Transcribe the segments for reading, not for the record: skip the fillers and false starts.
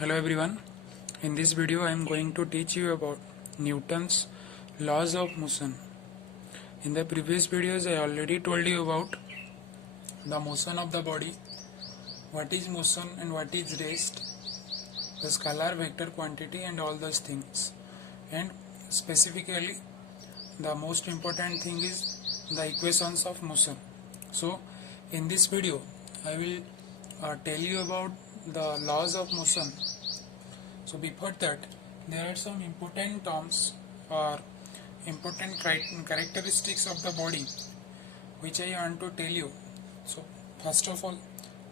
Hello everyone. In this video I am going to teach you about Newton's laws of motion. In the previous videos I already told you about the motion of the body, what is motion and what is rest, the scalar vector quantity and all those things. And specifically the most important thing is the equations of motion. So in this video I will tell you about the laws of motion. So before that, there are some important terms or important characteristics of the body which I want to tell you. So first of all,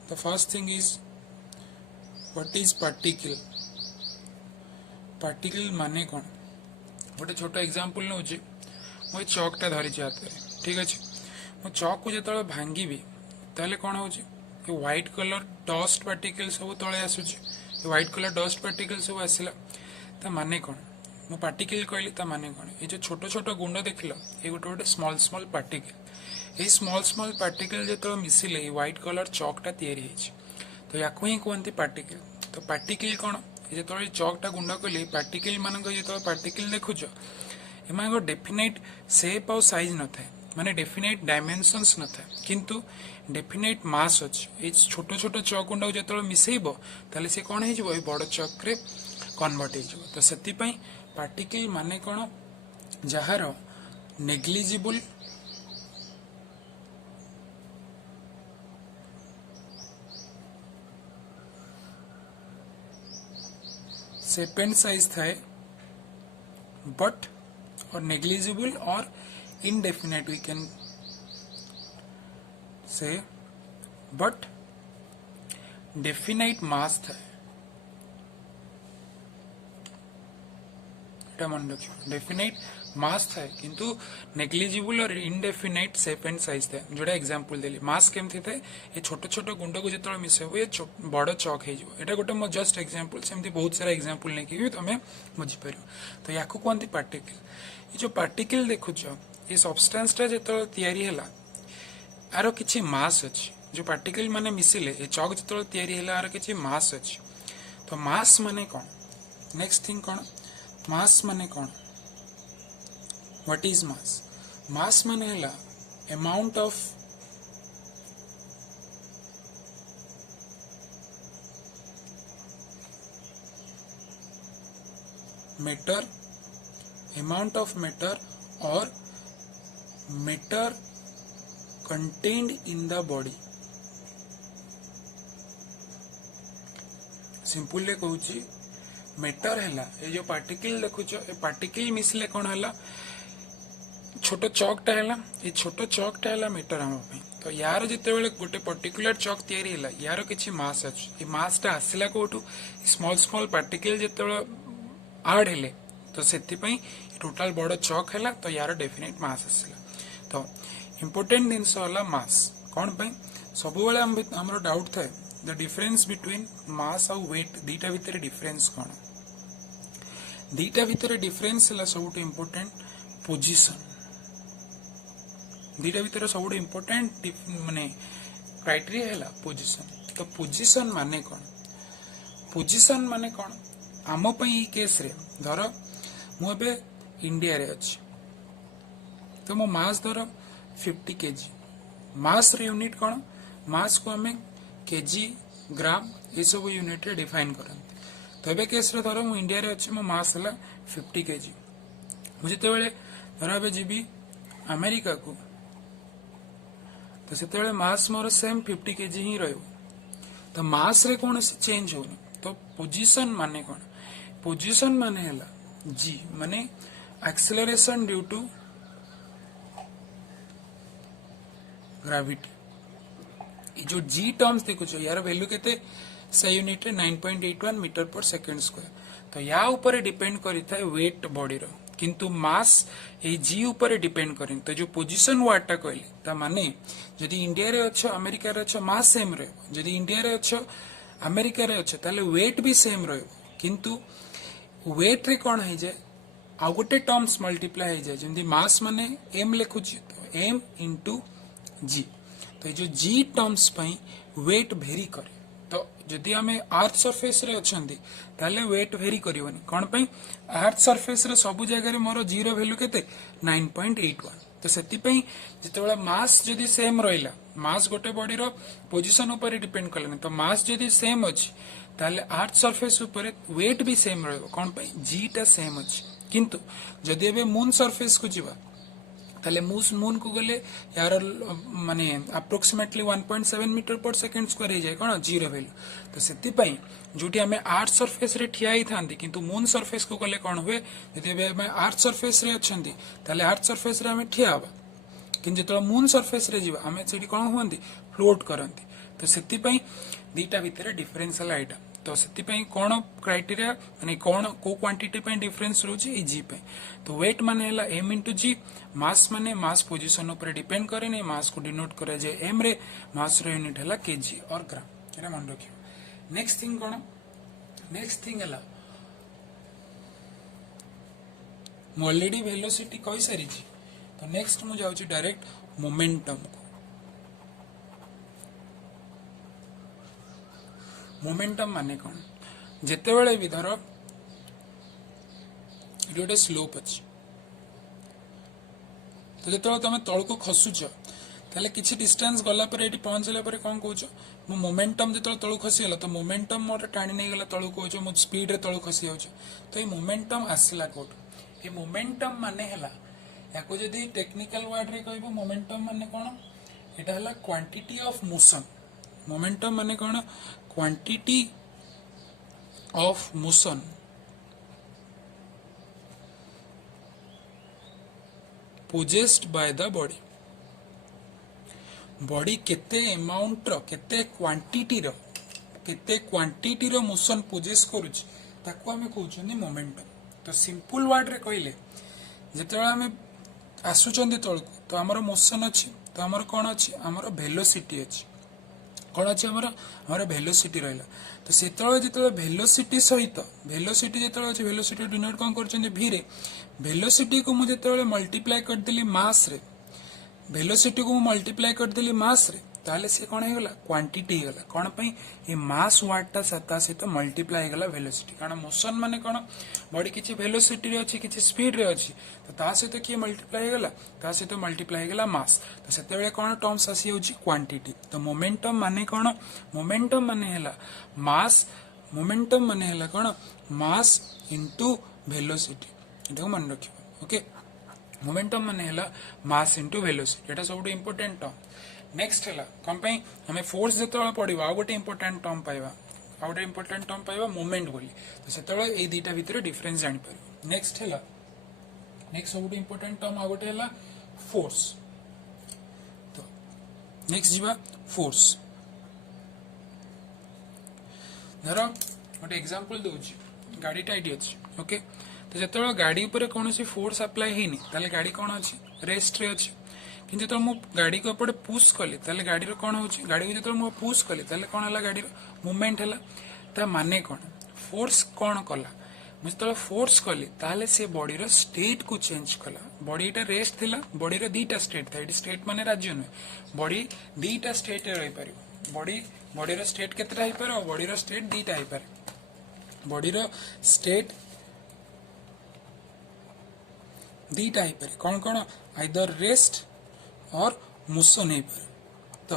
the first thing is what is particle. Particle माने कौन? गोटे छोटा example नौचे मु चॉकटा धरिछि हाथ रे, ठीक अछि। मु चॉक को जेतले भांगीबी ताले कोन होछि कि व्हाइट कलर डस्ट पार्टिकल सब तळे आसुछि। व्हाइट कलर डस्ट पार्टिकल सब आसिला ता माने कोन? मु पार्टिकल कहली ता माने कोन? ए जो छोटो छोटो गुंड देखिलो ए गोटे गोटे small small particle. A small small particle जेतले मिसिले a white colour चॉकटा तयारी हेछि तो याकू ही कहंती पार्टिकल। तो पार्टिकल कोन? ए जेतले चॉकटा गुंड कले पार्टिकल मानक जेतले पार्टिकल देखुछो एमाको डेफिनेट शेप और साइज न थाए, माने डेफिनेट डायमेंशंस न थाए, किंतु डेफिनेट मास अछि। ए छोटो छोटो चॉक गुंडा जेतले मिसेइबो ताले से कोन हेजिबो ए बड़ चॉक रे कन्वर्ट हेजिबो। तो सेति पई पार्टिकल माने कोन? जहार नेग्लिजिबल शेप एंड साइज थाए but or negligible or indefinite we can say but definite mass था। এটা মনে রাখিও, डेफिनेट मास था किंतु नेग्लिजिबल और इनडेफिनेट शेप एंड साइज था। जोड़ा एग्जांपल देली मास केमथि था ए छोटो छोटो गुंड को जेतले मिसेबो ए बड़ चॉक हे जिवो। एटा गोटे मो जस्ट एग्जांपल, सेमथि बहुत सारा एग्जांपल नै कि तमे बुझि परियो। तो याकू कोनती पार्टिकल। ये जो पार्टिकल देखुछ ये सब्सटेंस टा जेतले तयारी हैला आरो किछि मास अछि। जो पार्टिकल माने मिसिले ए चॉक जेतले तयारी हैला आरो किछि मास अछि। तो मास माने कोन? नेक्स्ट थिंग कोन? मास माने कोन? What is mass? Mass माने हैला amount of matter, amount of matter or matter contained in the body. Simple कहूची मेटर हैला ए जो पार्टिकल देखुछ ए पार्टिकल मिसले कोन हैला छोटो चॉकटा हैला। ए छोटो चॉकटा हैला मीटर हम पे। तो यार जते बेले गोटे पर्टिकुलर चॉक तयारी हैला यार किछि मास अछि। ए मासटा आसिला कोठु स्मॉल स्मॉल पार्टिकल जते ऐड हेले तो सेति पई टोटल बड़ चॉक हैला तो यार डेफिनेट मास आसिला। तो इंपोर्टेंट दिन होला मास कोन पई सब बेले हमरो डाउट थाए द डिफरेंस बिटवीन मास और वेट दीटा भितर डिफरेंस कोन? दीटा भितर डिफरेंस हैला सबटु इंपोर्टेंट पोजीशन। दीटा भितर सब इम्पोर्टेंट माने क्राइटेरिया है पोजीशन। तो पोजीशन माने कौन? पोजीशन माने कौन? आम पई केस रे धर मुझे इंडिया रे अछि तो मो मास धर 50 केजी। मास रे यूनिट कौन? मास को हमें केजी ग्राम ये सब यूनिट रे डिफाइन करते। तो एबे केस रे धर मु इंडिया रे अछि मो मास हला 50 केजी। मुझे तो बेले धर एबे जीबी अमेरिका को तो से मास मोर सेम 50 केजी ही रहिबो। तो मास रे कौन से चेंज होनी। तो पोजीशन माने कौन? पोजीशन माने हैला जी माने एक्सेलरेशन ड्यू टू ग्रेविटी। ये जो जी टर्म्स देखो यार वैल्यू केते से यूनिट रे 9.81 मीटर पर सेकंड स्क्वायर। तो या ऊपर डिपेंड करिता है वेट बॉडी रो किंतु मास ए जी ऊपर डिपेंड करें। तो जो पोजीशन वर्ड टा कहली ता माने जदि इंडिया रे अच्छो अमेरिका रे अच्छो मास सेम रहबो। जदि इंडिया रे अच्छो अमेरिका रे अच्छो ताले वेट भी सेम रहबो किंतु वेट रे कोन है जे आ गोटे टर्म्स मल्टीप्लाई है जाय। जेंदी मास माने एम लिखुची तो एम इनटू जी। तो ये जो जी टर्म्स पई वेट भेरी करे तो जदि आम आर्थ सरफेस रे अछंती ताले वेट वेरी करिवनी कोन पई आर्थ सरफेस रे सब जगह मोर जीरो वैल्यू केते 9.81 तो सेति पई जेतेबेला मास जदि सेम रहिला मास गोटे बॉडी रो पोजीशन ऊपर डिपेंड करले तो मास जदि सेम अछि ताले आर्थ सरफेस ऊपर वेट भी सेम रहबो कोन पई जी टा सेम अछि किंतु जदि एबे मून सरफेस को जीवा ताले मून को गले यार माने अप्रोक्सीमेटली 1.7 मीटर पर सेकंड स्क्वायर हो जाए कौन जीरो वैल्यू तो सेति पई जोटी हमें आर्थ सरफेस रे ठिया ही थांती किंतु मून सरफेस को गले कौन हुए यदि हमें आर्थ सरफेस रे अछंती ताले आर्थ सरफेस रे हमें ठिया हबा किंतु जतो मून सरफेस रे जीवा हमें सेठी कौन हुंती फ्लोट करंती तो सेति पई दीटा भितर डिफरेंशियल आइटा तो सेति पई कोन क्राइटेरिया माने कोन को क्वांटिटी पई डिफरेंस रोची ए जी पई तो वेट माने हला m * g मास माने मास पोजीशन ऊपर डिपेंड करे नै मास को डिनोट करे जे m रे मास रो यूनिट हला kg और ग्राम एरा मन रखियो नेक्स्ट थिंग कोन नेक्स्ट थिंग हला मु ऑलरेडी वेलोसिटी कहि सारी छी तो नेक्स्ट मु जाउ छी डायरेक्ट मोमेंटम को मोमेंटम माने कौन जेते बेले भी धर गोटे स्लोप अच्छी तो जो तुम तल को खसुच ताले किसी डिस्टेंस गला पर एटी पहुंचला पर कौन कहूच मो मोमेंटम जो तलू खसीगला तो मोमेंटम मोर टाणी नहीं गला तलू कहूच मो स्पीड रे तलू खसी जाउछ तो ये मोमेंटम आसला कोट ये मोमेंटम माने हला याको जदी टेक्निकल वर्ड रे कहबो मोमेंटम माने कोन एटा हला क्वांटिटी ऑफ मोशन मोमेंटम माने कोन quantity of motion possessed by the body body केते अमाउंट रो केते क्वांटिटी रो मोशन पोजेस करूछ ताको हमें कहउछनी मोमेंटम तो सिंपल वर्ड रे कहले जेतेबेला हमें आसुचंदी तळको तो हमर मोशन अछि तो हमर कोन अछि हमर वेलोसिटी अछि कोन अछि हमर वेलोसिटी रहला तो सेतळ जेतेबेला वेलोसिटी सहित वेलोसिटी जेतेबेला अछि वेलोसिटी डिनोट कोन करचंदी v रे वेलोसिटी को मुझे जेतेबेला मल्टीप्लाई कर देली मास रे वेलोसिटी को मल्टीप्लाई कर देली मास रे ताले से कोन हेगला क्वांटिटी हेगला कोन पई ए मास वाट ता सता से तो मल्टीप्लाई हेगला वेलोसिटी कारण मोशन माने कोन बॉडी किछि वेलोसिटी रे अछि किछि स्पीड रे अछि तो ता से तो की मल्टीप्लाई हेगला ता से तो मल्टीप्लाई हेगला मास तो सेतेबेले कोन टर्म्स आसी होछि क्वांटिटी तो मोमेंटम माने कोन मोमेंटम माने हेला मास मोमेंटम माने हेला कोन मास इनटू वेलोसिटी एटा मन रखियो ओके मोमेंटम माने हेला मास इनटू वेलोसिटी एटा सबटू इंपोर्टेंट टर्म नेक्स्ट है कौन पे हमें फोर्स जो पड़ो आ गोटे इंपोर्टेंट टर्म पाइबा आ गोटे इंपोर्टेंट टर्म पाइबा मोमेंट बोली तो से ए दुटा भितर डिफरेंस जानि पार नेक्स्ट है नेक्स्ट सब इंपोर्टेंट टर्म आ गोटे है फोर्स तो नेक्स्ट जीवा फोर्स धर गोटे एग्जांपल दूची गाड़ी टाइट अछि ओके तो जो गाड़ी ऊपर कौन फोर्स अप्लाई हेनी ताले गाड़ी कौन अच्छी रेस्ट रे अच्छी कि जो गाड़ी को एपटे पुश कली ताले गाड़ी कौन हो गाड़ी को जो पुश कली ताले कौन है गाड़ी मूवमेंट है ता माने कौन फोर्स कौन कला मुझे जो फोर्स कली ताले से बॉडी रो स्टेट को चेंज कला बॉडी टा रेस्ट थिला बॉडी रो दीटा स्टेट था स्टेट माने राज्य नुहे बॉडी दीटा स्टेट रही पार बॉडी रो स्टेट केतेटा हो पार बॉडी रो स्टेट दीटा हो पार बॉडी रो स्टेट दीटा हो पारे कौन कौन आइदर रेस्ट और मोशन हो पारे तो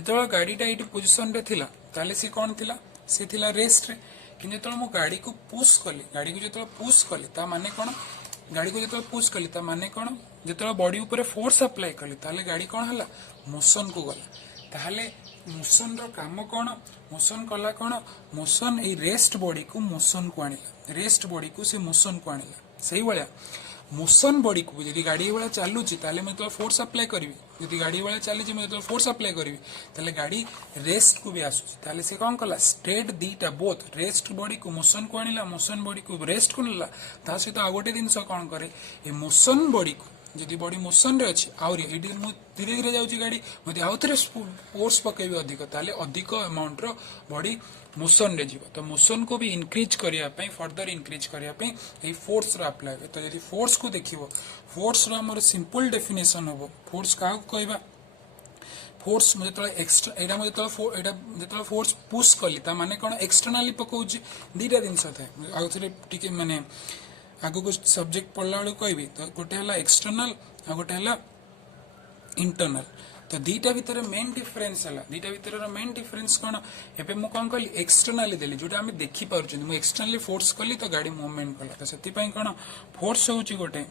जो गाड़ीटा ये पोजिशन रे थिला ताले सी कौन थिला सी थिला रेस्ट रे कि जो मो गाड़ी को पुश कली गाड़ी को जो पुश कली ता माने कौन गाड़ी को जो पुश कली ता माने कौन जो बॉडी ऊपर फोर्स अप्लाई कली ताले गाड़ी कौन हला मोशन को गला ताहले मोशन रो काम कौन मोशन कला कौन मोशन ए रेस्ट बॉडी को मोशन को आनिला रेस्ट बॉडी को से मोशन को आनिला सही भलिया मोशन बॉडी को यदि गाड़ी वाला चलुची ताले मैं तो फोर्स अप्लाई करी यदि गाड़ी वाला चली मैं तो फोर्स अप्लाई करी ताले गाड़ी रेस्ट को भी आसुची ताले से कौन कला स्टेट दीटा बोथ रेस्ट बॉडी को मोशन को आनिला मोशन बॉडी को रेस्ट को नेला ता सहित आ गोटे जिंस कौन करे ए मोशन बॉडी को जदि बॉडी मोशन रे अछि आउरी एडी मु धीरे धीरे जाउची गाड़ी मते आउथरे फोर्स पकेबी अधिक ताले अधिक अमाउंट रो बॉडी मोशन रे जीव तो मोशन को भी इंक्रीज करिया पई फर्दर इंक्रीज करिया पई ए फोर्स रो अप्लाई हो तो यदि फोर्स को देखिवो फोर्स रो हमर सिंपल डेफिनेशन होबो फोर्स का कहबा फोर्स जो एक्सट्रा एटा जो फोर्स पुश कली ता माने कौन एक्सटर्नाली पकाउछि दीटा जिनस थाए आउ थे टिके माने आगु को सब्जेक्ट पढ़ला बेलू कहबी तो गोटे है एक्सटर्नाल आ गोटे है इंटरनाल तो दीटा भितर मेन डिफरेन्स है दीटा भितर मेन डिफरेन्स कौन एबे मु कौन कहली एक्सटर्नाली देली जोटा आम देखि पारुछन मु एक्सटर्नाली फोर्स कली तो गाड़ी मूवमेंट कला तो सेति पई कौन फोर्स होउची गोटे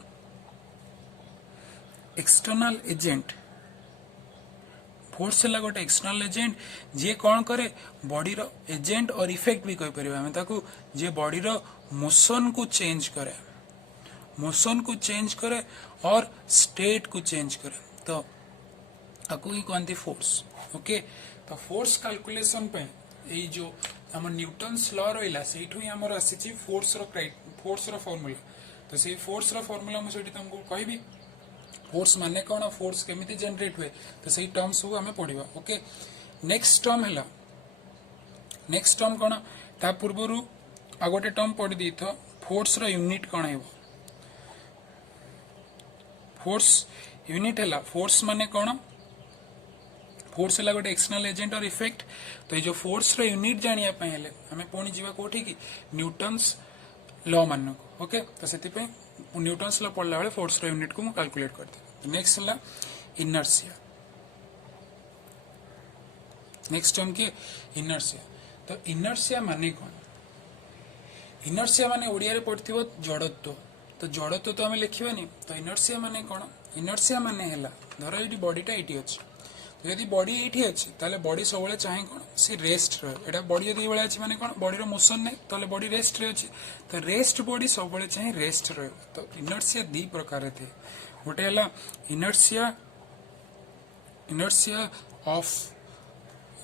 एक्सटर्नाल एजेंट फोर्स है गोटे एक्सटर्नाल एजेंट जी कौन करे बॉडी रो एजेंट और इफेक्ट भी कहि परिबा हम ताकू जे बॉडी रो मोशन को चेंज करे और स्टेट को चेंज करे तो आपको ही कहते फोर्स ओके तो फोर्स कैलकुलेशन पे ये जो हम न्यूटन्स लॉ रहा से आमर आसी फोर्स रो फॉर्मूला तो से फोर्स रो फॉर्मूला मुझे तुमको कहबी फोर्स माने कौन फोर्स केमिति जनरेट हुए तो सही टर्म सब आम पढ़ा ओके नेक्स्ट टर्म कौन ता पूर्व आ गोटे टर्म पढ़ी दी था फोर्स रो यूनिट कौन है फोर्स यूनिट है फोर्स माने कौन फोर्स है गोटे एक्सटर्नल एजेंट और इफेक्ट तो ये जो फोर्स रो यूनिट जानिया हेले आम पुणी जीवा कोठी की न्यूटन्स लॉ मान को ओके तो से न्यूटन्स लॉ पढ़ला बेले फोर्स रो यूनिट को कैलकुलेट करते नेक्स्ट है इनर्शिया नेक्स्ट टर्म के इनर्शिया तो इनर्शिया माने कौन इनर्शिया माने ओडिया रे पढ़थिबो जड़त्व तो जड़त्व तो आम लिखिबानी तो इनर्शिया माने कौन इनर्शिया माने हैला धर ये बॉडीटा एटी अच्छी तो यदि बॉडी ये अच्छी ताले बॉडी सब चाहे कौन सी रेस्ट रहा बॉडी यदि ये अच्छी माने कौन बॉडी मोशन नहीं ताले बॉडी रेस्ट रे अच्छी तो रेस्ट बॉडी सब चाहे रेस्ट रहे तो इनर्शिया दी प्रकार थे गोटे है इनर्शिया ऑफ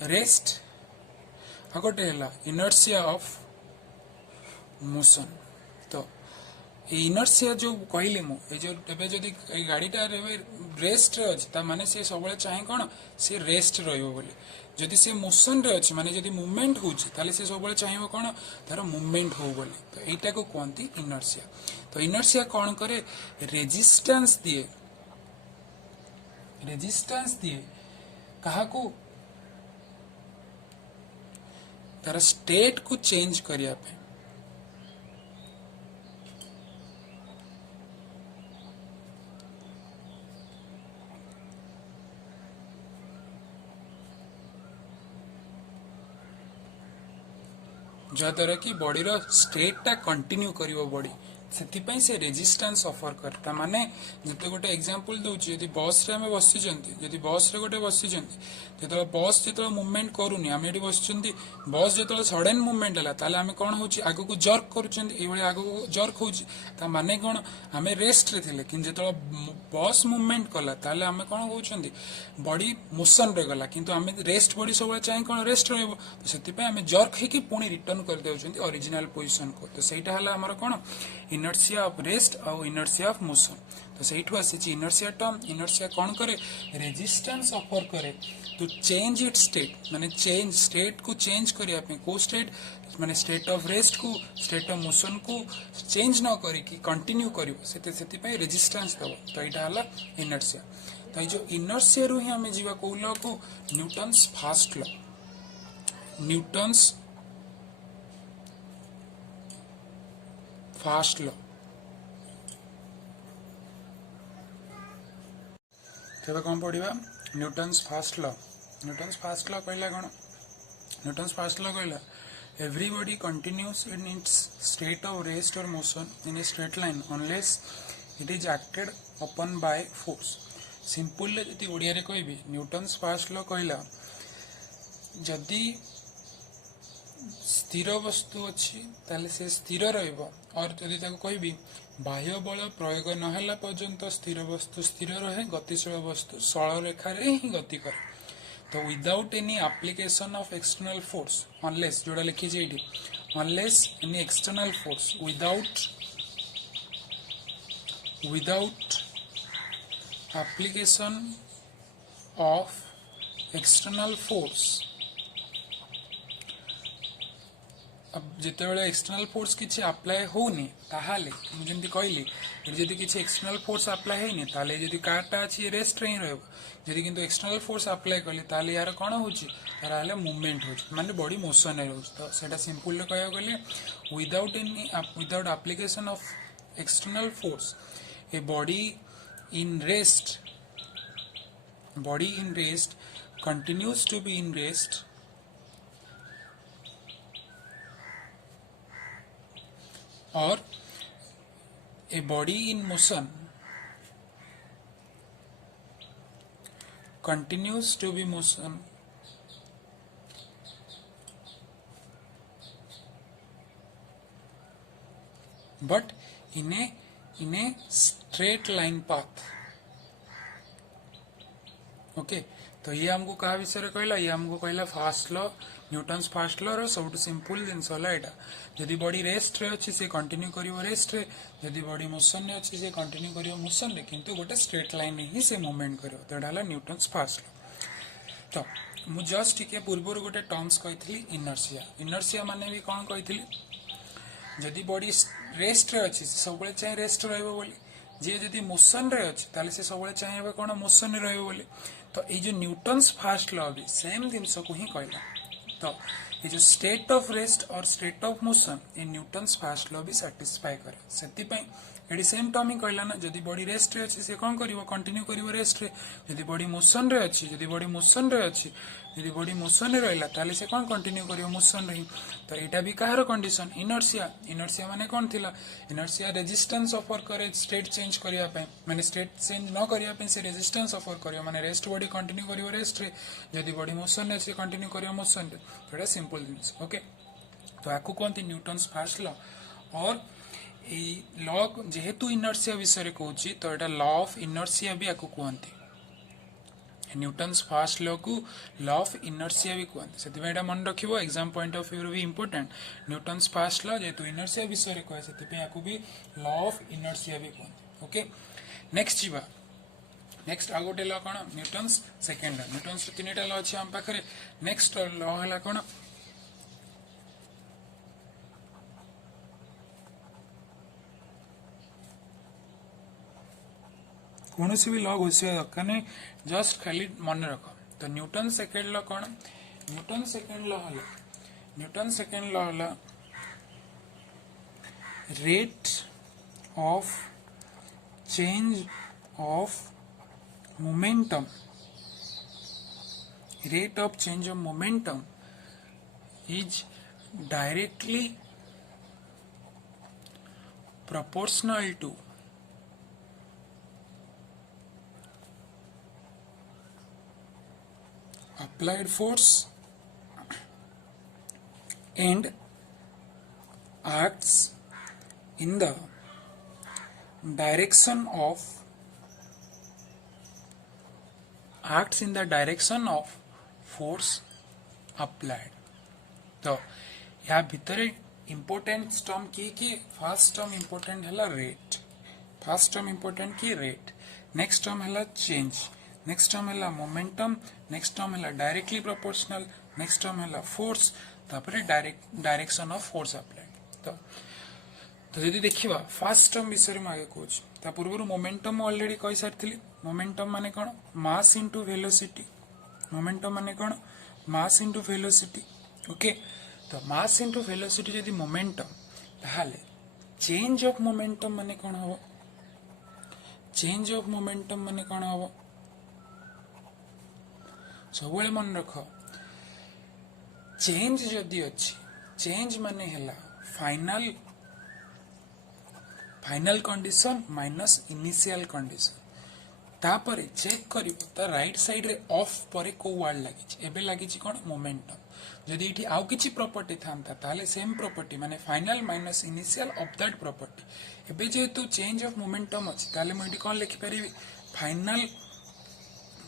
रेस्ट आ गोटे है इनर्शिया ऑफ मोशन तो इनर्शिया जो कहली मुझे जदि गाड़ीटा रेस्ट रे अच्छी माने सी सब चाहे कौन सी रेस्ट रोली जदि सी मोशन रे अच्छी माने जदि मूवमेंट होता सी सब चाहिए कौन तार मूवमेंट हो बोली तो यहीटा को कहती इनर्शिया तो इनर्शिया कौन करे रेजिस्टेंस दिए कहा को तार स्टेट को चेंज करिया पे जहाद्वारा कि बॉडी रो स्टेट टा कंटिन्यू करिवो बॉडी से से रेजिस्टेंस ऑफर करता माने जते गोटे एग्जांपल दोची यदि बस रे हमें बसी जंती यदि बस रे गोटे बसी जंती जते बस जते मूवमेंट करूनी हम एठी बसचंती बस जते सडन मूवमेंट हला ताले हमें कोन होची आगु को जर्क करूचंती ए बळे आगु को जर्क होची ता माने कोन हमें रेस्ट रे थिले किन जते बस मूवमेंट कला ताले हमें कोन होचंती बॉडी मोशन रे गला किंतु हमें रेस्ट बॉडी सब चाहे कोन रेस्ट रहबो तो सेति पे हमें जर्क हे कि पुनी रिटर्न कर देउचंती ओरिजिनल पोजीशन को तो सेटा हला हमर कोन इनर्शिया ऑफ रेस्ट और इनर्शिया ऑफ मोशन तो सहीठू आसी इनर्शिया टर्म इनर्शिया कौन करे रेजिस्टेंस ऑफर करे टू चेंज इट स्टेट माने चेंज स्टेट को चेंज करिया पे को स्टेट माने स्टेट ऑफ रेस्ट को स्टेट ऑफ मोशन को चेंज न करी कि कंटिन्यू करिवो सेति पे रेजिस्टेंस दबो तो एटा हला इनर्शिया तो ये जो इनर्शिया रु ही हमें जीवा कोला को Newton's first law Newton's first law तेरे कौन पढ़ा न्यूटन्स फास्ट लॉ कहला कौन न्यूटन्स फास्ट लॉ कहला everybody continues in its state of rest or motion in a straight line unless it is acted upon by force simple यदि ओडिया रे कहबी Newton's first law कहला जदि स्थिर वस्तु अच्छी ताले से स्थिर रहिबो और यदि ताको कहबी बाह्य बल प्रयोग नहला पर्यंत स्थिर वस्तु स्थिर रहे गतिशील वस्तु सरल रेखा रे ही गति करे तो without any application of external force unless जोड़ा लिखी JD unless any external force without application of external force अब जितेबाला एक्सटर्नल फोर्स किसी अप्लाई होनी ताहाले मुझे कहली जदि किसी एक्सटर्नल फोर्स अप्लाई होनी ताले जदि कारटा अच्छी रेस्ट रे ही रहबो जदि किंतु एक्सटर्नल फोर्स अप्लाई कली ताले यार कौन होची ताले मूवमेंट होची माने बॉडी मोशन रे होची तो सेटा सिंपल कहया गले without application of external force a body in rest continues to be in rest or a body in motion continues to be motion but in a straight line path. Okay तो ये हमको क्या विषय कहला ये हमको कहला first law Newton's first law रो सब सिंपल जिनस होला एटा जदि बॉडी रेस्ट रे अछि से कंटिन्यू करिवो रेस्ट रे जदि बॉडी मोशन रे अछि से कंटिन्यू करिवो मोशन रे किंतु गोटे स्ट्रेट लाइन ही से मूवमेंट करिवो तो होला न्यूटन्स फास्ट लॉ। तो मु जस्ट टिके पूर्वर गोटे टर्म्स कहितली इनर्शिया माने भी कोन कहितली जदि बॉडी रेस्ट रे अछि से सब चाहे रेस्ट रहइबो बोली जे जदि मोशन रे अछि ताले से सब चाहे कोन मोशन रे रहइबो बोली तो ये जो न्यूटन्स फास्ट लॉ भी सेम जिनस को ही कहला तो ये जो स्टेट ऑफ रेस्ट और स्टेट ऑफ मोशन ये न्यूटन्स फास्ट लॉ भी सैटिस्फाई करे सेति ये सेम टर्म ही कहला ना जदि बॉडी रेस्ट रे अछि से कोन करिवो कंटिन्यू करिवो रेस्ट रे जदि बॉडी मोशन रे अछि जदि बॉडी मोशन रे अछि जदि बॉडी मोशन रे रहला ताले से कोन कंटिन्यू करिवो मोशन रे तो एटा भी काहर कंडीशन इनर्शिया माने कोन थिला इनर्शिया रेजिस्टेंस ऑफर करे स्टेट चेंज करिया पे माने स्टेट चेंज न करिया पे से रेजिस्टेंस ऑफर करियो माने रेस्ट बॉडी कंटिन्यू करिवो रेस्ट रे जदि बॉडी मोशन रे से कंटिन्यू करियो मोशन रे तो एटा सिंपल जिंस ओके तो आकु कोनती न्यूटन्स फास्ट लॉ और लॉ जेहेतु इनर्शिया विषय कहूँ तो यहाँ लॉ ऑफ इनर्शिया भी आपको कहते न्यूटन्स फास्ट लॉ को लॉ ऑफ इनर्शिया भी कहते से मन रखिबो एग्जाम पॉइंट ऑफ व्यू भी इंपोर्टेंट न्यूटन्स फास्ट लॉ जेहेतु इनर्शिया विषय कहे से भी लॉ ऑफ इनर्शिया भी कहते ओके नेक्स्ट जीवा नेक्स्ट आ गोटे लॉ कौन न्यूटन्स सेकेंड लॉ न्यूटन्स तीन लॉ अच्छे आम पाखे नेक्स्ट लॉ है कौन कौन भी लॉ घोषिया दरकार नहीं जस्ट खाली मन रख तो न्यूटन सेकेंड लॉ कौन न्यूटन सेकेंड लॉ हला rate of change of momentum is directly proportional to applied force and acts in the direction of force applied। तो या भीतर इंपोर्टेंट टर्म की फर्स्ट टर्म इंपोर्टेंट है रेट नेक्स्ट टर्म है change next term है momentum next term है directly proportional next term है force तापर डायरेक्शन ऑफ फोर्स अप्लाइड। तो जदि देखिबा फर्स्ट टर्म विषय में आगे कहूँ पूर्व मोमेंटम ऑलरेडी कही सारी मोमेंटम माने कौन मास इंटू वेलोसिटी मोमेंटम माने कौन मास इंटू वेलोसिटी ओके तो मास इंटू वेलोसिटी जदि मोमेंटम ताहाले चेंज ऑफ मोमेंटम माने कौन हो चेंज ऑफ मोमेंटम माने कौन हो सब मन रख चेंज जदि अच्छी चेंज माने हैला final condition minus initial condition तापर चेक करिवो ता राइट साइड रे ऑफ परे को वर्ड लागिछि एबे लागिछि कोन मोमेंटम जदि इठी आउ किछि प्रॉपर्टी थांता ताले सेम प्रॉपर्टी माने final minus initial of that property एबे जेतु चेंज ऑफ मोमेंटम अछि ताले म इठी कोन लिखि परिबी final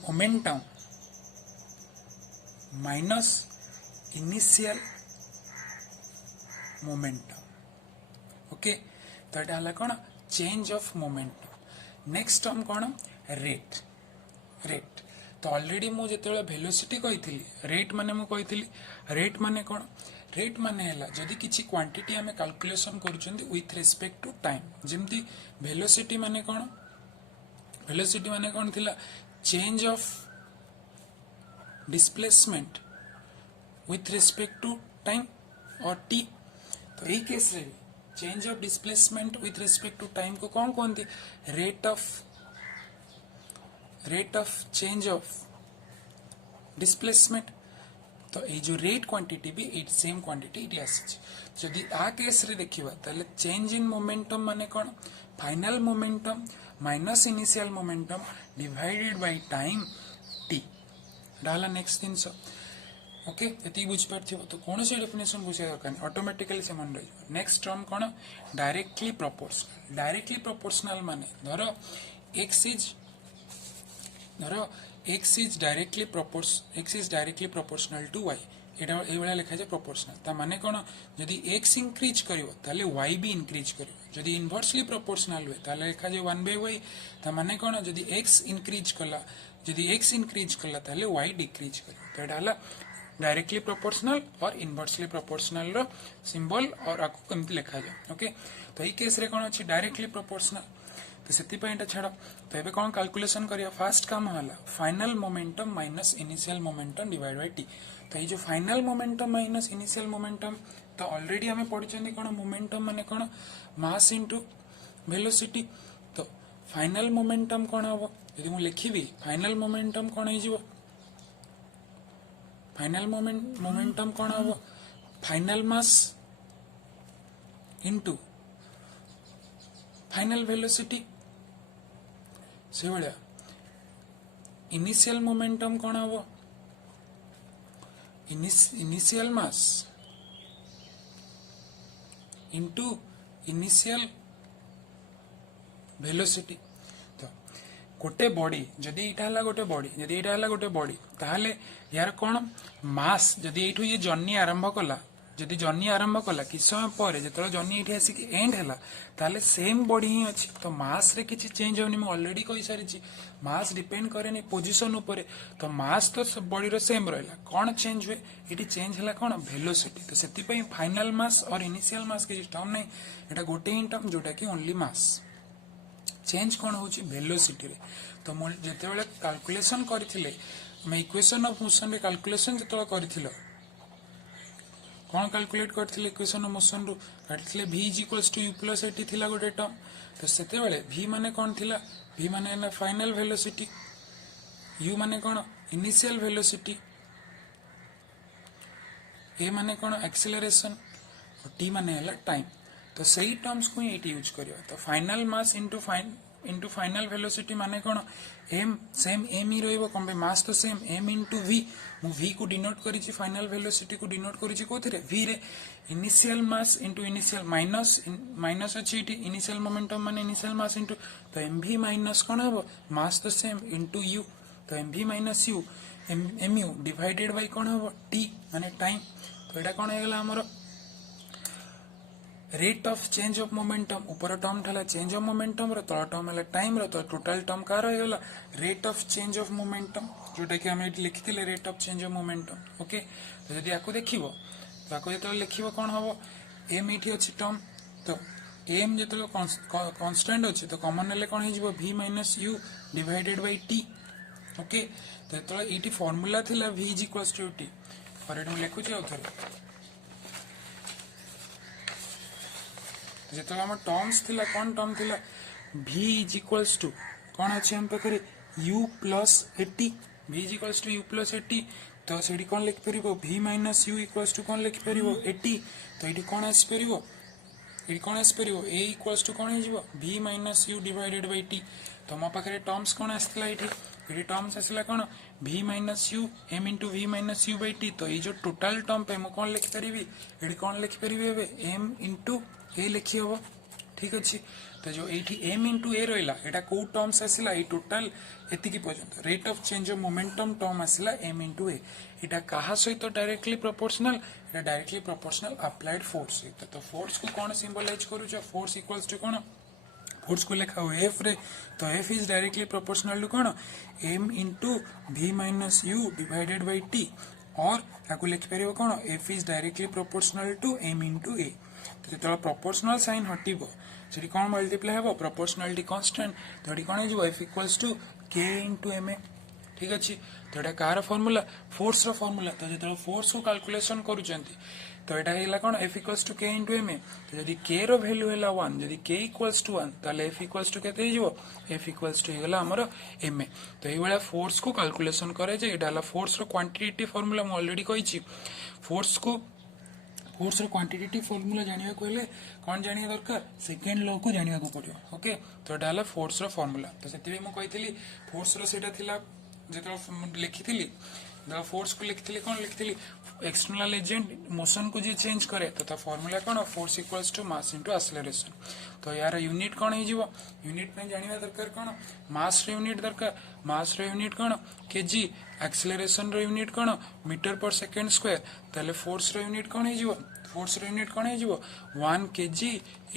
momentum minus initial momentum okay तो एटा हला कोन change of momentum next term कोन रेट तो ऑलरेडी मु जेतेबेला वेलोसिटी कहितली रेट माने मु कहितली रेट माने कोन रेट माने हैला जदि किछि क्वांटिटी हमें कैलकुलेशन करूछंदी विथ रिस्पेक्ट टू टाइम जेमती वेलोसिटी माने कोन थिला change of displacement with respect to time और टी तो यही केस रे change of displacement with respect to time को कौन कहते rate of change of displacement तो ये जो रेट क्वांटिटी भी एट सेम क्वांटिटी इट आसी जदि आ केस रे देखिबा ताले चेंज इन मोमेंटम माने कोन final momentum minus initial momentum divided by time T डाला नेक्स्ट दिन सो ओके ये बुझ पार्थिबो तो कौन से डेफिनेशन बुझे दरकार ऑटोमेटिकली से मन रही नेक्स्ट टर्म कौन डायरेक्टली प्रोपोर्शनल माने धरो x is directly proportional to y एटा ए वाला लिखा जाय प्रोपोर्शनल ता माने कोन जदी x इंक्रीज करिवो ताले y भी इंक्रीज करिवो जदी इनवर्सली प्रोपोर्शनल हुए ताले लिखा जाय 1/y ता माने कोन जदी x इंक्रीज कला ताले y डिक्रीज करिवो तो एटा हला डायरेक्टली प्रोपोर्शनल और इनवर्सली प्रोपोर्शनल रो सिंबल और आको केमति लिखा जाय ओके तो ई केस रे कोन अछि डायरेक्टली प्रोपोर्शनल तो सेति पॉइंट छाड़ तो एबे कोन कैलकुलेशन करिया फास्ट काम हला final momentum minus initial momentum divide by T तो ये जो final momentum minus initial momentum तो ऑलरेडी हमें पढ़िछंदी कोन मोमेंटम माने कोन मास इनटू वेलोसिटी तो फाइनल मोमेंटम कोन हबो यदि मु लिखिबी फाइनल मोमेंटम कोन हे जिवो फाइनल मोमेंटम कोन हबो final mass into final velocity से भाया इनिशियल मोमेंटम कोन हबो initial mass into initial velocity तो गोटे बॉडी जदि एटा हला गोटे बॉडी ताहले यार कोन मास जदि एठू ये जर्नी आरंभ कला कि समय पर जतलो जर्नी एठी आसी कि एंड हला ताले सेम बॉडी ही अछि तो मास रे किछि चेंज होनी मैं ऑलरेडी कहि सारी छी मास डिपेंड करे नि पोजीशन ऊपर तो मास तो बॉडी रो सेम रहला कोन चेंज हुए एठी चेंज हला कोन वेलोसिटी तो सेति पई फाइनल मास और इनिशियल मास के टर्म नै एटा गोटे ही टर्म जोटा कि ओनली मास चेंज कोन होची वेलोसिटी रे तो मो जते बेले कैलकुलेशन करथिले मैं इक्वेशन ऑफ मोशन रे कैलकुलेशन जते करथिलो कौन कैलकुलेट करथिले इक्वेशन ऑफ मोशन रो काटिथिले v equals to u plus at थिला गोटे टर्म तो सेते बेले v माने कोन थिला v माने ना फाइनल वेलोसिटी u माने कोन इनिशियल वेलोसिटी a माने कोन एक्सेलरेशन और t माने हला टाइम तो सही टर्म्स को एटी यूज करियो तो final mass into final velocity माने कोन m सेम m ही रहइबो कम मास तो सेम m इनटू v मु v को डिनोट करी छी फाइनल वेलोसिटी को डिनोट करी छी कोथिरे v रे initial mass into initial minus अछि इनिशियल मोमेंटम माने इनिशियल मास इनटू तो mv माइनस कोन हबो मास तो सेम इनटू u तो mv minus u mu divided by कोन हबो t माने टाइम तो एटा कोन हेगला हमर rate of change of momentum ऊपर टर्म ठला चेंज ऑफ मोमेंटम रो तळ टर्म हला टाइम रो तो टोटल टर्म का रहला rate of change of momentum जोटा कि हम एटी लिखिथिले rate of change of momentum okay तो यदि आको देखिबो तो आको जतल लिखिबो कोन हबो m एठी अछि टर्म तो m जतल कांस्टेंट अछि तो कॉमन ले कोन हे जिवो v - u divided by t okay तो जतल एठी फार्मूला थिला v = t और एठी लिखु छी औथरे जितला हम टर्म्स थिला कोन टर्म थिला v इक्वल्स टू कोन अछि हम पकरे u plus 80 v equals to u plus 80 तो सेडी कोन लिख परिबो v minus u equals to कोन लिख परिबो 80 तो एडी कोन आसी परिबो a इक्वल्स टू कोन हे जिवो v minus u divided by t तो हम पकरे टर्म्स कोन आसला एडी टर्म्स आसला कोन v minus u m into v minus u by t तो ये जो टोटल टर्म पे हम कोन लिख परिबी एडी कोन लिख परिबे एबे m इनटू ए लिखी हम ठीक अच्छे तो जो ये m इंटू ए रहा यहाँ कौ टर्म्स आसला ये टोटाल एतिकी पर्यंत rate of change of momentum term आसला m इंटू ए यहाँ क्या सहित डायरेक्टली प्रोपोर्शनल यहाँ डायरेक्टली प्रोपोर्शनल अप्लाइड फोर्स सहित तो फोर्स को कौन सिंबलाइज करूछ फोर्स इक्वल्स टू कौन फोर्स को लिखा हुआ एफ रे तो F is directly proportional to कौन m into v minus u divided by t और आपको लिखिपर कौन F is directly proportional to M into A. तो जो प्रोपोर्शनल साइन हटिब से कौन मल्टीप्लाई हे प्रोपोर्शनालिटी कांस्टेंट तो ये कौन हो एफ इक्वल्स टू के इंटू एम ए। ठीक अच्छे तो यहाँ कार फर्मूला फोर्स रो फर्मूला तो जो फोर्स को कैलकुलेशन करुँच तो यहाँ कौन एफ इक्वल्स टू के इंटू एम ए। तो जब के रो वैल्यू है 1 जब के इक्वल्स टू 1 तो एफ इक्वल्स टू केते एफ इक्वल्स टू होगा आमर एम ए। तो ये फोर्स को कैलकुलेशन करे यहाँ फोर्स रो क्वांटिटेटिव फॉर्मूला मुझे ऑलरेडी कही फोर्स रो क्वांटिटेटिव फॉर्मूला जानिया को हेले कौन जानिया दरकार सेकेंड लॉ को जानिया को पड़ो। ओके तो यहाँ फोर्स रो फॉर्मूला तो से मुझे फोर्स रो सेटा थिला जो लिखी फोर्स को लिखी कौन लिखी एक्सटर्नल एजेंट मोशन को जी चेंज करे तो फॉर्मूला कौन force equals to mass into acceleration. तो यार यूनिट कौन हो यूनिट में जानिया दरकार कौन मास रो यूनिट दरकार मास रो यूनिट कौन केजी एक्सेलरेशन रो यूनिट कौन मीटर पर सेकेंड स्क्वायर ताले फोर्स रो यूनिट कौन हो फोर्स रो यूनिट कौन हो 1 kg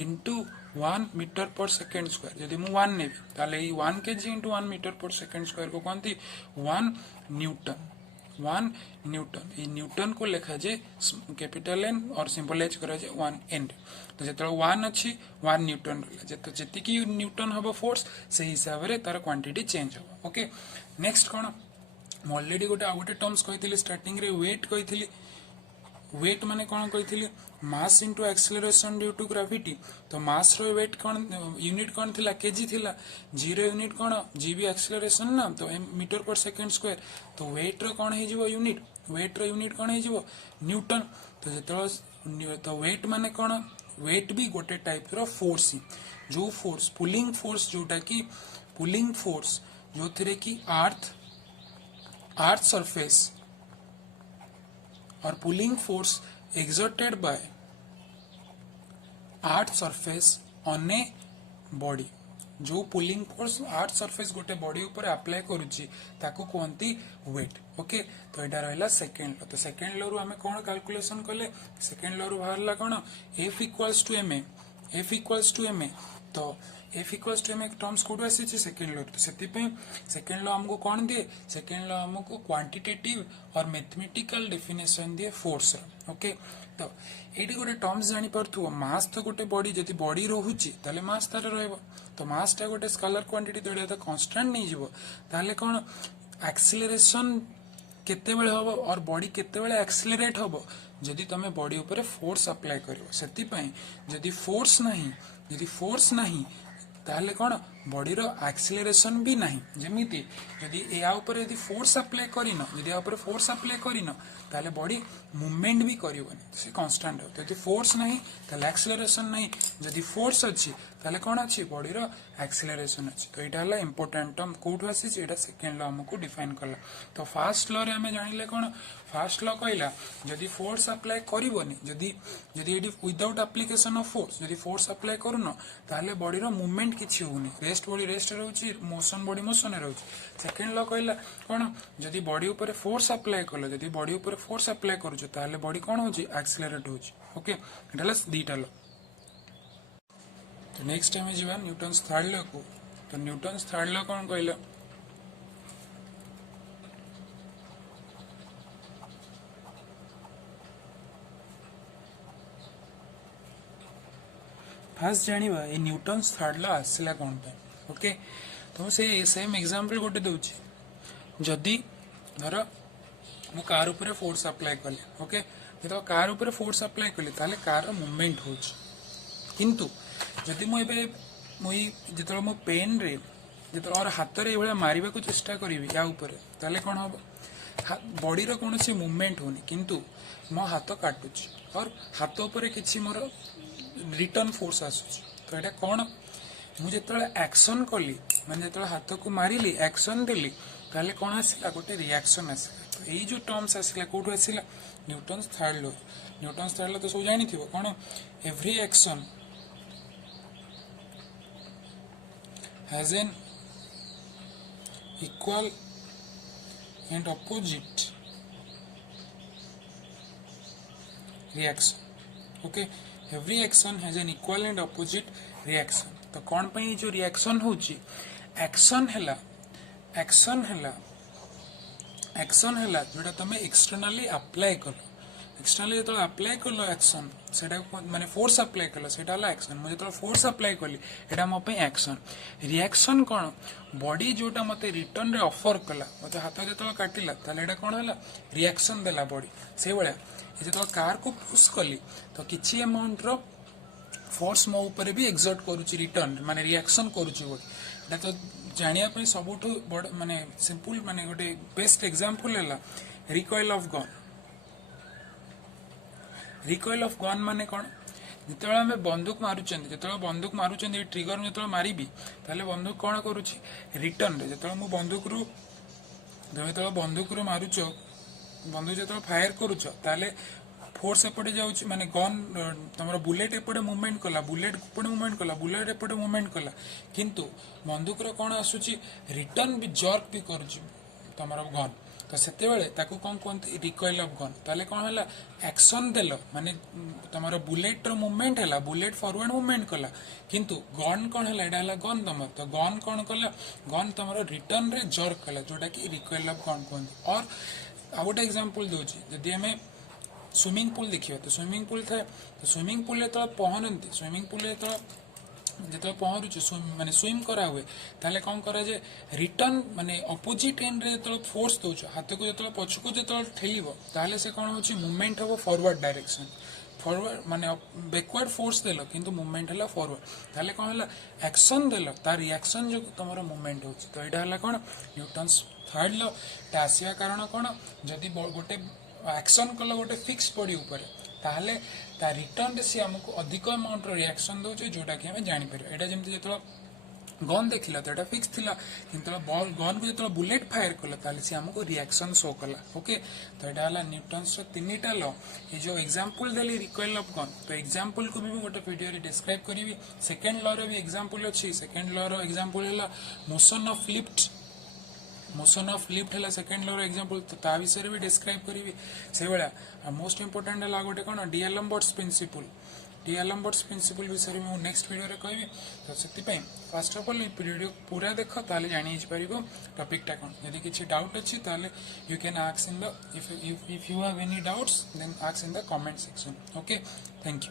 इंटू 1 मीटर पर सेकेंड स्क्वायर जदि मु 1 नेबी ताले 1 kg इंटू 1 मीटर पर सेकेंड स्क्वायर को कहती 1 न्यूटन ये न्यूटन को लिखा जाए कैपिटल एन और सिंपल एच करा जाए 1 एंड। तो जो 1 अच्छी 1 न्यूटन जी न्यूटन हम फोर्स से हिसाब से तार क्वांटिटी चेंज हम। ओके नेक्स्ट कौन ऑलरेडी गोटे टर्म्स कही स्टार्टिंग रे वेट कही वेट माने कौन कही mass into acceleration due to gravity. तो मास रो वेट कौन यूनिट कौन थिला केजी थिला जी रो यूनिट कौन जी भी एक्सेलरेशन ना तो मीटर पर सेकेंड स्क्वायर तो वेट रो कौन हो यूनिट वेट रो यूनिट कौन हो न्यूटन। तो जो तो वेट माने कौन वेट भी गोटे टाइप रो फोर्स ही जो फोर्स पुलिंग फोर्स जोटा कि पुलिंग फोर्स जो थे कि अर्थ सरफेस और pulling force exerted by earth surface on a body जो पुलिंग फोर्स अर्थ सरफेस गोटे बॉडी ऊपर अप्लाई करुच्ची ताको कहती वेट। ओके तो यहाँ रहा सेकेंड लॉ तो सेकेंड लॉ रु आमे कौन कैलकुलेशन कले सेकेंड लॉ रु बाहरला कौन F equals to M A F equals to M A. तो F equals to M A terms कौट आसी सेकेंड लॉ तो सेकेंड लॉ हमको कौन दिए सेकेंड लॉ हमको क्वांटिटेटिव और मैथमेटिकल डेफिनेशन दिए फोर्स। ओके तो ये गोटे टर्म्स जानी पार्थु मास तो गोटे बॉडी जदि बॉडी रोचे ताले मास तार रहिबो तो मास टा गोटे स्केलर क्वांटिटी तो ये कांस्टेंट नहीं जीवो ताले कौन एक्सेलरेशन केते बेले हबो और बॉडी केते बेले एक्सेलरेट हबो जदि तमे बॉडी ऊपर फोर्स अप्लाई करिवो सेति पई जदि फोर्स नहीं ताले कौन बॉडी रो एक्सेलरेशन भी नहीं जमीती जदि या ऊपर यदि फोर्स अप्लाई करिन जदि या ऊपर फोर्स अप्लाई करिन ताले बॉडी मूवमेंट भी करिवनी से कांस्टेंट हो। तो यदि फोर्स नहीं ताले एक्सेलरेशन नहीं जदि फोर्स अच्छी ताले कौन अच्छी बॉडी रो एक्सेलरेशन अच्छी। तो यहाँ है इंपोर्टेंट टर्म कौट आसी सेकेंड लॉ हमको डिफाइन कला। तो फास्ट लॉ रे हमें जानिले कौन फास्ट लॉ कहला जदि फोर्स अप्लाई करिवनी जदि विदाउट एप्लिकेशन ऑफ फोर्स जदि फोर्स अप्लाई करूनो ताले बॉडी रो मूवमेंट किछि होनी रेस्ट बॉडी रेस्ट रहउची मोशन बॉडी मोशन रहउची। सेकेंड लॉ कहला कौन जदि बॉडी ऊपर फोर्स अप्लाई कलो जदि बॉडी ऊपर फोर्स अप्लाई करूछ ताले बॉडी कौन होची एक्सेलरेट होची। ओके एटाला दीटा लॉ। तो नेक्स्ट टाइम जीवा न्यूटन्स थर्ड लॉ को। तो न्यूटन्स थर्ड लॉ कौन कहला फास्ट जानिबा ए न्यूटन्स थर्ड लॉ आसला कौन पे। ओके तो से सेम एग्जांपल गोटे दउची जदि धर मु कार ऊपर फोर्स अप्लाई कले ओके तो कार ऊपर फोर्स अप्लाई कले ताले कार मूवमेंट होची किंतु जदि मु एबे मुई जेतल मु पेन रे जेतल और हाथ रे एभला मारिबा को चेष्टा करिवि या ऊपर ताले कोन हो बॉडी रो कोनोसी मूवमेंट होनी किंतु मो हाथ काटुची और हाथ ऊपर किछि मोर रिटर्न फोर्स आसुची। तो एटा कोन मु जेतल एक्शन कली माने जेतल हाथ को मारिली एक्शन देली ताले कोन आसिला गोटे रिएक्शन आसिला। तो एई जो टर्म्स आसिला कोठो आसिला न्यूटन्स थर्ड लॉ तो सब जानि थिबो कोन every action has an equal and opposite reaction. Okay, every action has an equal and opposite reaction. तो कौन पे जो रिएक्शन होची एक्शन हैला एक्शन है जोटा तुम एक्सटर्नाली अप्लाई कल एक्सटर्नाली जो अप्लाई कल एक्शन से माने फोर्स अप्लाई कल से एक्शन मुझे जो फोर्स अप्लाई कली यहाँ मो एक्शन रिएक्शन कौन बॉडी जोटा मत रिटर्न रे ऑफर कला मत हाथ जो काटिला यहाँ कौन है रिएक्शन देला बॉडी से भाया जो कार को पुश कली तो किसी अमाउंट रो फोर्स मो ऊपर भी एक्सर्ट करुच्ची रिटर्न माने रिएक्शन करुच्ची बॉडी तो जानिया सबुठ बड़ माने सिंपल माने गोटे बेस्ट एग्जांपल है recoil of gun recoil of gun माने कौन जिते आम बंदूक मारुचंदी जो बंदूक मारुचंदी ट्रिगर जो मारिबी ताले बंदूक कौन करुच्ची रिटर्न रे जो मु बंदूक रू बंदूक रू मारुच बंदूक जो फायर करुच ताले फोर्स एपटे जाऊँ माने गन तुम बुलेट एपटे मुवमेंट कला बुलेट एपटे मुवमेंट कला बुलेट एपटे मुवमेंट कला किंतु बंदूक कौन आसूची रिटर्न भी जर्क भी कर तुम गन तो से कौन कहते रिकॉइल ऑफ गन ताले कौन है एक्शन देल माने तुम बुलेट मुवमेंट है बुलेट फॉरवर्ड मुवमेंट कला किंतु गन कौन है यहाँ गन तुम तो गन कौन कला गन तुम रिटर्न रे जर्क कला जोटा कि रिकॉइल ऑफ गन कहते और आ गोटे एग्जांपल दूसरी जदि आम स्विमिंग पूल देखिए तो स्विमिंग पूल थाए तो स्विमिंग पूल जो पहनती स्विमिंग पूल जो पहरुचे माने स्विम करा हुए ताले कौन करा जे रिटर्न माने अपोजिट एंड रे जो फोर्स दौच हाथ को जो पछक जो ठेल ताले से कौन हो मूवमेंट हम फॉरवर्ड डायरेक्शन फॉरवर्ड माने बैकवर्ड फोर्स देल किंतु मूवमेंट है फॉरवर्ड ताले कौन है एक्शन देल तार रिएक्शन जो तुम मूवमेंट हो तो यहाँ है कौन न्यूटन्स थर्ड लॉ आसिया कारण कौन जदि गोटे एक्शन कल गोटे फिक्स बॉडी ऊपर ताहले ता रिटर्न रे सी हमको अधिक अमाउंट रिएक्शन दौचे जोटा कि हमें जापर यहाँ जमी जो गन देखला तो यहाँ फिक्स थिला किंतु गन को जो बुलेट फायर कला ताले सी हमको रिएक्शन शो कला ओके तो यहाँ है न्यूटन्स तीनटा लॉ ये जो example Delhi recoil of gun तो एग्जांपल को भी गोटे वीडियो रे डिस्क्राइब करी सेकेंड लॉ रो भी एग्जांपल अच्छी सेकेंड लॉ रो एग्जांपल है मोशन ऑफ लिफ्ट है सेकेंड लॉ एग्जांपल तो ता विषय भी डिस्क्राइब करी से भाया मोस्ट इंपोर्टेंट है गोटे कौन डीएलम्बर्ट्स प्रिंसिपल विषय में नेक्स्ट वीडियो रे कहबी तो से फर्स्ट ऑफ ऑल वीडियो पूरा देख ताले जानी पार टॉपिकटा कौन यदि किसी डाउट अच्छी ताले you can ask in the if you have any doubts then ask in the comment section okay thank you.